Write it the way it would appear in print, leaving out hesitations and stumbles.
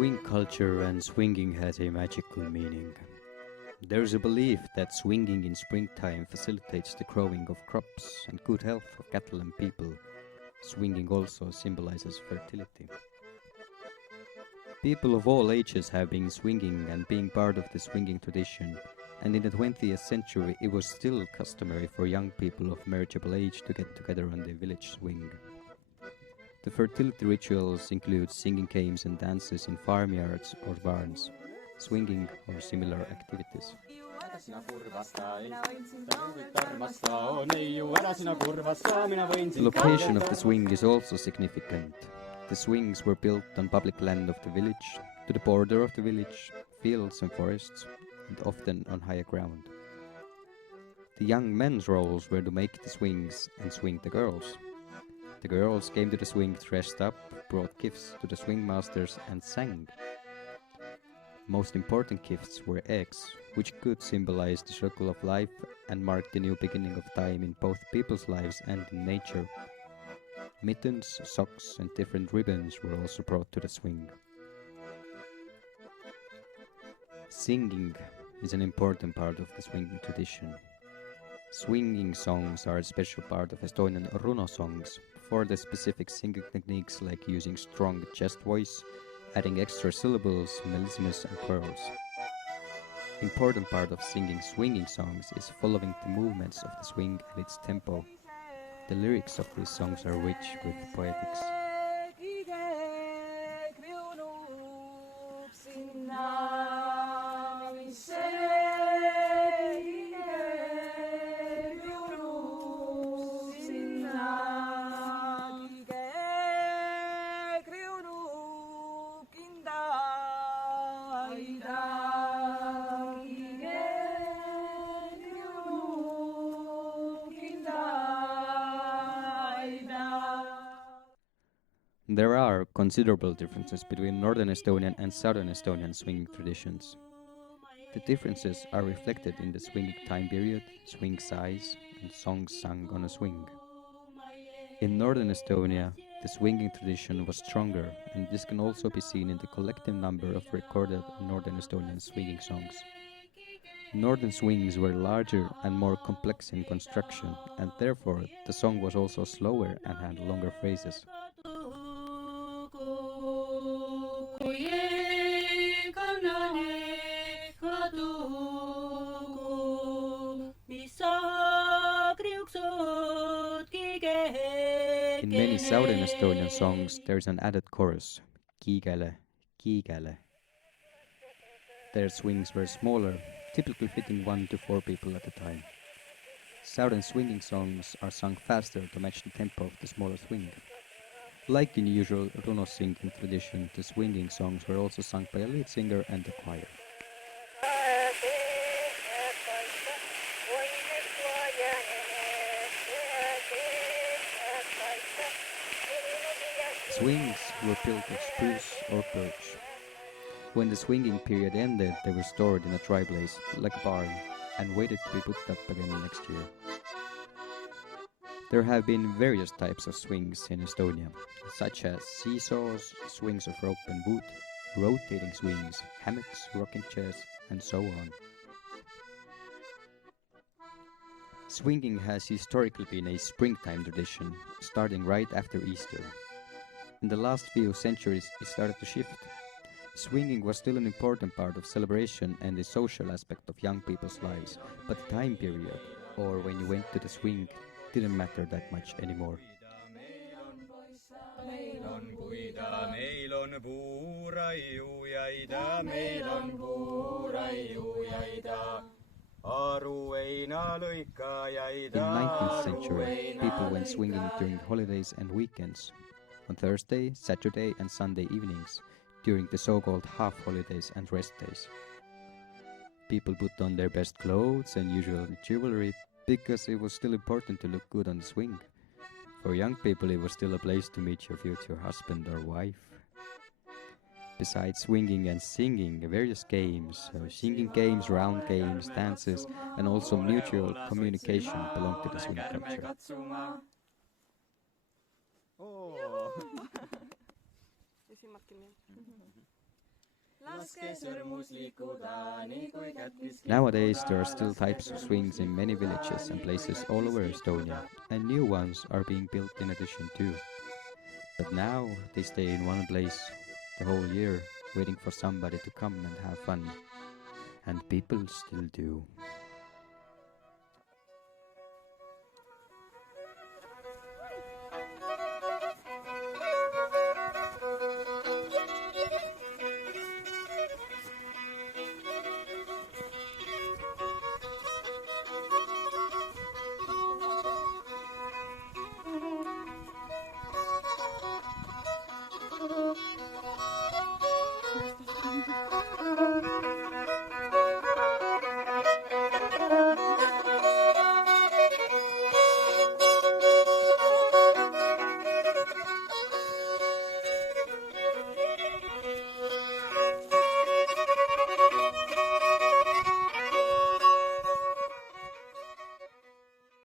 Swing culture and swinging has a magical meaning. There is a belief that swinging in springtime facilitates the growing of crops and good health of cattle and people. Swinging also symbolizes fertility. People of all ages have been swinging and being part of the swinging tradition, and in the 20th century it was still customary for young people of marriageable age to get together on the village swing. The fertility rituals include singing games and dances in farmyards or barns, swinging or similar activities. The location of the swing is also significant. The swings were built on public land of the village, to the border of the village, fields and forests, and often on higher ground. The young men's roles were to make the swings and swing the girls. The girls came to the swing dressed up, brought gifts to the swing masters and sang. Most important gifts were eggs, which could symbolize the circle of life and mark the new beginning of time in both people's lives and in nature. Mittens, socks and different ribbons were also brought to the swing. Singing is an important part of the swinging tradition. Swinging songs are a special part of Estonian runo songs for the specific singing techniques like using strong chest voice, adding extra syllables, melismas and curls. Important part of singing swinging songs is following the movements of the swing and its tempo. The lyrics of these songs are rich with poetics. There are considerable differences between Northern Estonian and Southern Estonian swinging traditions. The differences are reflected in the swinging time period, swing size, and songs sung on a swing. In Northern Estonia, the swinging tradition was stronger, and this can also be seen in the collective number of recorded Northern Estonian swinging songs. Northern swings were larger and more complex in construction, and therefore the song was also slower and had longer phrases. In many Southern Estonian songs, there is an added chorus, kiigele, kiigele. Their swings were smaller, typically fitting 1 to 4 people at a time. Southern swinging songs are sung faster to match the tempo of the smaller swing. Like in usual runo singing tradition, the swinging songs were also sung by a lead singer and a choir. Swings were built of spruce or birch. When the swinging period ended, they were stored in a dry place, like a barn, and waited to be put up again next year. There have been various types of swings in Estonia, such as seesaws, swings of rope and wood, rotating swings, hammocks, rocking chairs, and so on. Swinging has historically been a springtime tradition, starting right after Easter. In the last few centuries, it started to shift. Swinging was still an important part of celebration and the social aspect of young people's lives, but the time period, or when you went to the swing, didn't matter that much anymore. In 19th century, people went swinging during the holidays and weekends, on Thursday, Saturday and Sunday evenings, during the so-called half-holidays and rest days. People put on their best clothes and usual jewelry because it was still important to look good on the swing. For young people, it was still a place to meet your future husband or wife. Besides swinging and singing, various games, singing games, round games, dances, and also mutual communication belong to the swing culture. Nowadays, there are still types of swings in many villages and places all over Estonia, and new ones are being built in addition too. But now they stay in one place the whole year, waiting for somebody to come and have fun. And people still do.